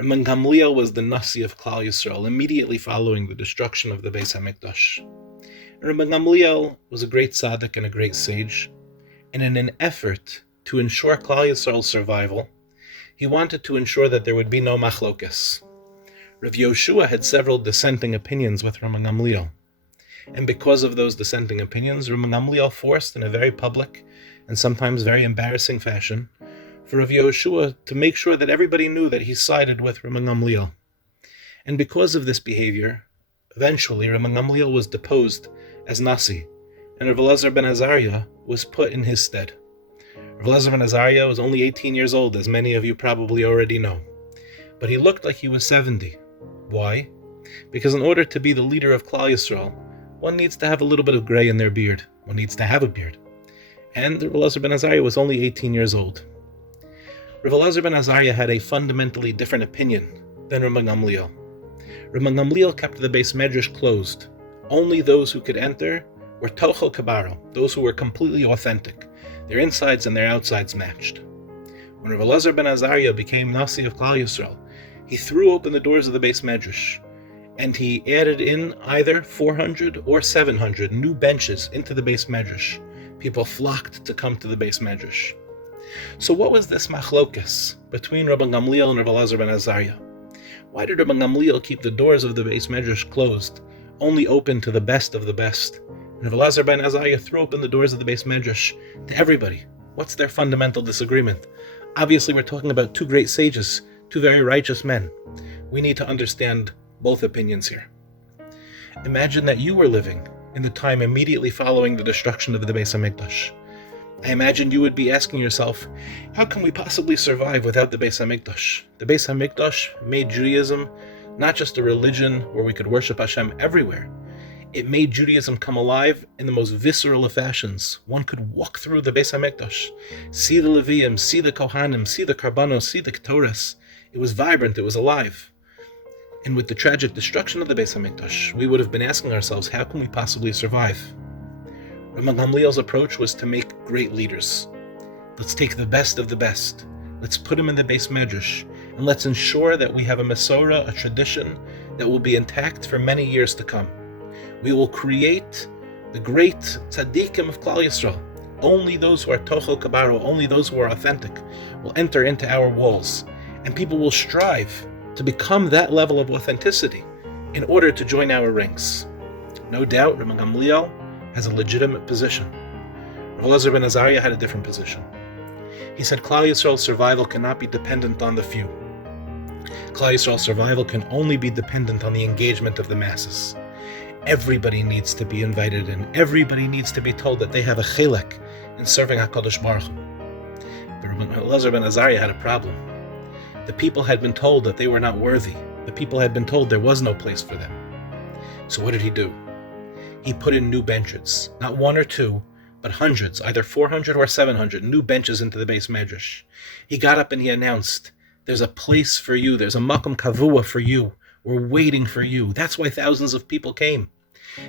Rabbi Gamliel was the Nasi of Klal Yisrael immediately following the destruction of the Beis HaMikdash. Rabbi Gamliel was a great tzaddik and a great sage, and in an effort to ensure Klal Yisrael's survival, he wanted to ensure that there would be no machlokes. Rav Yoshua had several dissenting opinions with Rabbi Gamliel, and because of those dissenting opinions, Rabbi Gamliel forced in a very public and sometimes very embarrassing fashion for Rav Yoshua to make sure that everybody knew that he sided with Rabbi Gamliel. And because of this behavior, eventually Rabbi Gamliel was deposed as Nasi, and Rav Elazar ben Azariah was put in his stead. Rav Elazar ben Azariah was only 18 years old, as many of you probably already know, but he looked like he was 70. Why? Because in order to be the leader of Klal Yisrael, one needs to have a little bit of gray in their beard. One needs to have a beard. And Rav Elazar ben Azariah was only 18 years old. Rav Elazar ben Azariah had a fundamentally different opinion than Rabbi Gamliel. Rabbi Gamliel kept the Beis Medrash closed. Only those who could enter were Tochel Kabaro, those who were completely authentic. Their insides and their outsides matched. When Rav Elazar ben Azariah became Nasi of Klal Yisrael, he threw open the doors of the Beis Medrash, and he added in either 400 or 700 new benches into the Beis Medrash. People flocked to come to the Beis Medrash. So what was this machlokes between Rabbi Gamliel and Rav Elazar ben Azariah? Why did Rabbi Gamliel keep the doors of the Beis Medrash closed, only open to the best of the best? And Rav Elazar ben Azariah threw open the doors of the Beis Medrash to everybody. What's their fundamental disagreement? Obviously, we're talking about two great sages, two very righteous men. We need to understand both opinions here. Imagine that you were living in the time immediately following the destruction of the Beis HaMikdash. I imagine you would be asking yourself, how can we possibly survive without the Beis HaMikdash? The Beis HaMikdash made Judaism not just a religion where we could worship Hashem everywhere. It made Judaism come alive in the most visceral of fashions. One could walk through the Beis HaMikdash, see the Leviim, see the Kohanim, see the Karbanos, see the Ketores. It was vibrant, it was alive. And with the tragic destruction of the Beis HaMikdash, we would have been asking ourselves, how can we possibly survive? Rabbi Gamliel's approach was to make great leaders. Let's take the best of the best. Let's put them in the Beis Medrash, and let's ensure that we have a Masorah, a tradition that will be intact for many years to come. We will create the great tzaddikim of Klal Yisrael. Only those who are tochel kabaro, only those who are authentic, will enter into our walls, and people will strive to become that level of authenticity in order to join our ranks. No doubt, Rabbi Gamliel has a legitimate position. Rav Elazar ben Azariah had a different position. He said Klal Yisrael's survival cannot be dependent on the few. Klal Yisrael's survival can only be dependent on the engagement of the masses. Everybody needs to be invited in. Everybody needs to be told that they have a chelek in serving HaKadosh Baruch Hu. But Rav Elazar ben Azariah had a problem. The people had been told that they were not worthy. The people had been told there was no place for them. So what did he do? He put in new benches, not one or two, but hundreds, either 400 or 700 new benches into the Beis Medrash. He got up and he announced, there's a place for you, there's a makom kavua for you, we're waiting for you. That's why thousands of people came.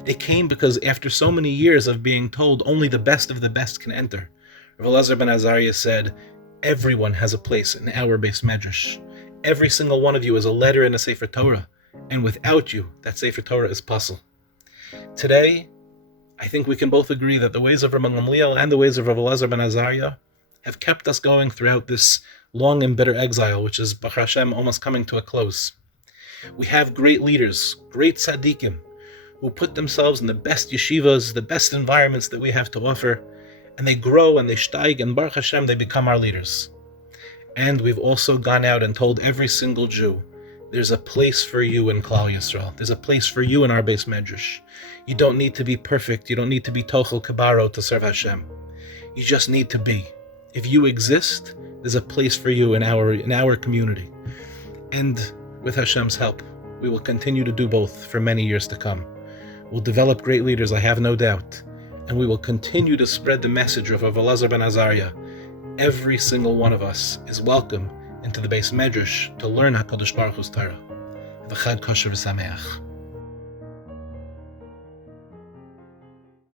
They came because after so many years of being told only the best of the best can enter, Rav Elazar ben Azariah said, everyone has a place in our Beis Medrash. Every single one of you is a letter in a Sefer Torah, and without you, that Sefer Torah is puzzle. Today, I think we can both agree that the ways of Rabbi Gamliel and the ways of Rav Elazar ben Azariah have kept us going throughout this long and bitter exile, which is, Baruch Hashem, almost coming to a close. We have great leaders, great tzaddikim, who put themselves in the best yeshivas, the best environments that we have to offer, and they grow and they steig, and Baruch Hashem, they become our leaders. And we've also gone out and told every single Jew, there's a place for you in Klal Yisrael. There's a place for you in our Beis Medrash. You don't need to be perfect. You don't need to be Tochel Kabaro to serve Hashem. You just need to be. If you exist, there's a place for you in our community. And with Hashem's help, we will continue to do both for many years to come. We'll develop great leaders, I have no doubt. And we will continue to spread the message of Rav Elazar ben Azariah. Every single one of us is welcome into the Beis Medrash to learn HaKadosh Baruch Hu's Torah. Have a Chag Kosher v'Sameach.